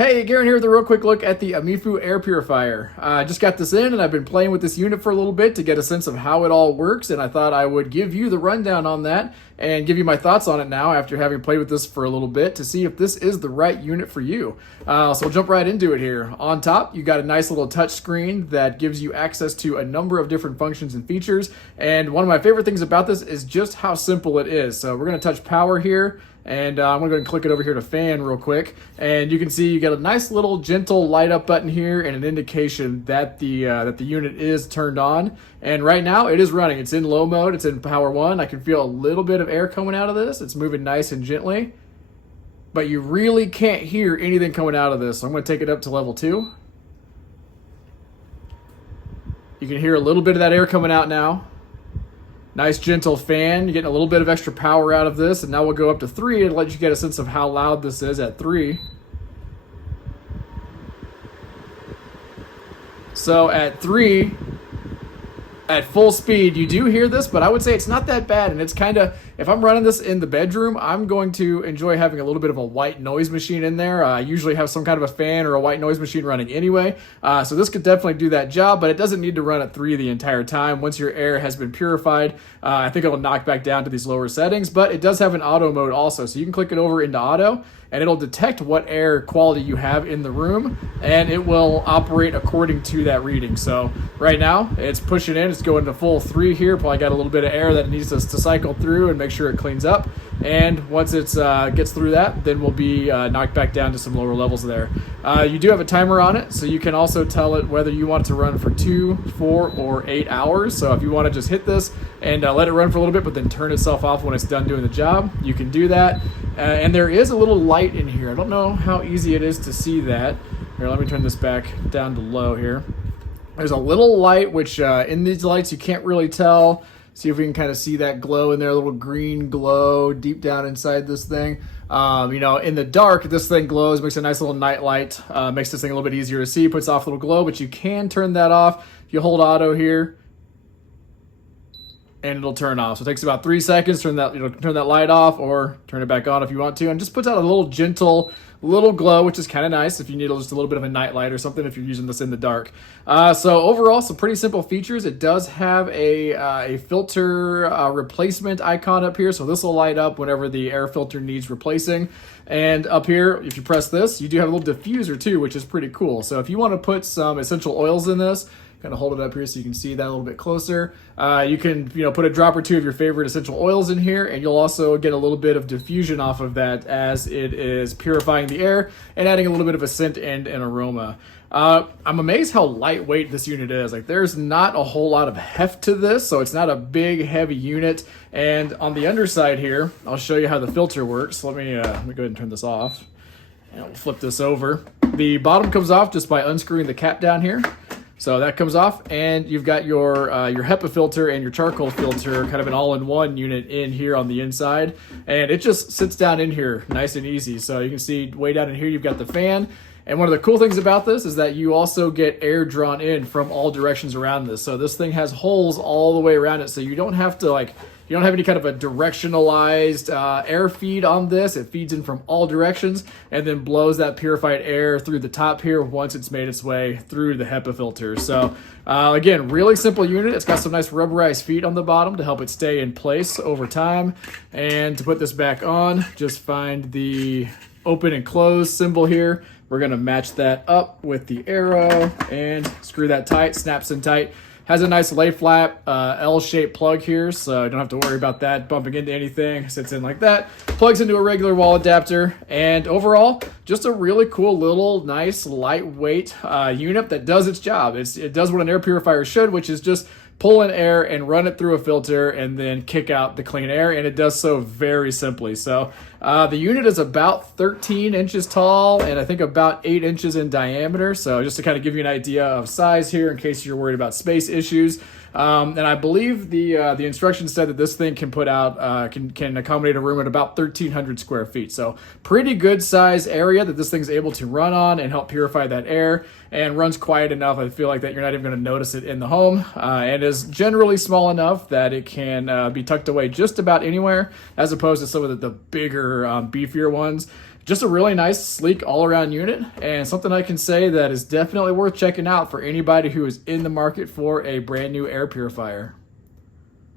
Hey, Garen here with a real quick look at the Ameifu air purifier. I just got this in and I've been playing with this unit for a little bit to get a sense of how it all works, and I thought I would give you the rundown on that and give you my thoughts on it now after having played with this for a little bit to see if this is the right unit for you. So we'll jump right into it here. On top, you got a nice little touch screen that gives you access to a number of different functions and features, and one of my favorite things about this is just how simple it is. So we're going to touch power here. And I'm going to go and click it over here to fan real quick. And you can see you get a nice little gentle light up button here and an indication that the unit is turned on. And right now it is running. It's in low mode. It's in power 1. I can feel a little bit of air coming out of this. It's moving nice and gently. But you really can't hear anything coming out of this. So I'm going to take it up to level 2. You can hear a little bit of that air coming out now. Nice gentle fan. You're getting a little bit of extra power out of this, and now we'll go up to 3 and let you get a sense of how loud this is at 3. So at 3, at full speed, you do hear this, but I would say it's not that bad, and it's kind of, if I'm running this in the bedroom, I'm going to enjoy having a little bit of a white noise machine in there. I usually have some kind of a fan or a white noise machine running anyway, so this could definitely do that job, but it doesn't need to run at 3 the entire time. Once your air has been purified, I think it'll knock back down to these lower settings, but it does have an auto mode also, so you can click it over into auto, and it'll detect what air quality you have in the room, and it will operate according to that reading. So right now, it's pushing in, it's going to full 3 here, probably got a little bit of air that it needs us to cycle through and make sure it cleans up, and once it gets through that, then we'll be knocked back down to some lower levels there. You do have a timer on it, so you can also tell it whether you want it to run for 2, 4, or 8 hours. So if you want to just hit this and let it run for a little bit, but then turn itself off when it's done doing the job, you can do that. And there is a little light in here. I don't know how easy it is to see that. Here, let me turn this back down to low here. There's a little light, which in these lights you can't really tell. See if we can kind of see that glow in there, a little green glow deep down inside this thing. In the dark, this thing glows, makes a nice little night light, makes this thing a little bit easier to see, puts off a little glow, but you can turn that off. If you hold auto here, and it'll turn off. So it takes about 3 seconds, turn that light off or turn it back on if you want to, and just puts out a little gentle little glow, which is kind of nice if you need just a little bit of a night light or something if you're using this in the dark. So overall, some pretty simple features. It does have a filter replacement icon up here, so this will light up whenever the air filter needs replacing. And up here, if you press this, you do have a little diffuser too, which is pretty cool. So if you want to put some essential oils in this, kind of hold it up here so you can see that a little bit closer. You can put a drop or 2 of your favorite essential oils in here, and you'll also get a little bit of diffusion off of that as it is purifying the air and adding a little bit of a scent and an aroma. I'm amazed how lightweight this unit is. Like, there's not a whole lot of heft to this, so it's not a big, heavy unit. And on the underside here, I'll show you how the filter works. Let me go ahead and turn this off. And we'll flip this over. The bottom comes off just by unscrewing the cap down here. So that comes off, and you've got your HEPA filter and your charcoal filter, kind of an all-in-one unit in here on the inside, and it just sits down in here nice and easy. So you can see way down in here you've got the fan, and one of the cool things about this is that you also get air drawn in from all directions around this. So this thing has holes all the way around it, so you don't have to you don't have any kind of a directionalized air feed on this. It feeds in from all directions and then blows that purified air through the top here once it's made its way through the HEPA filter. So again, really simple unit. It's got some nice rubberized feet on the bottom to help it stay in place over time. And to put this back on, just find the open and close symbol here. We're gonna match that up with the arrow and screw that tight, snaps in tight. Has a nice lay flat L-shaped plug here, so you don't have to worry about that bumping into anything. Sits in like that, plugs into a regular wall adapter, and overall, just a really cool little nice lightweight unit that does its job. It does what an air purifier should, which is just pull in air and run it through a filter and then kick out the clean air, and it does so very simply. So the unit is about 13 inches tall and I think about 8 inches in diameter. So just to kind of give you an idea of size here in case you're worried about space issues. And I believe the instructions said that this thing can put out can accommodate a room at about 1,300 square feet. So pretty good size area that this thing's able to run on and help purify that air, and runs quiet enough. I feel like that you're not even going to notice it in the home, and is generally small enough that it can be tucked away just about anywhere, as opposed to some of the bigger, beefier ones. just a really nice, sleek, all-around unit, and something I can say that is definitely worth checking out for anybody who is in the market for a brand new air purifier.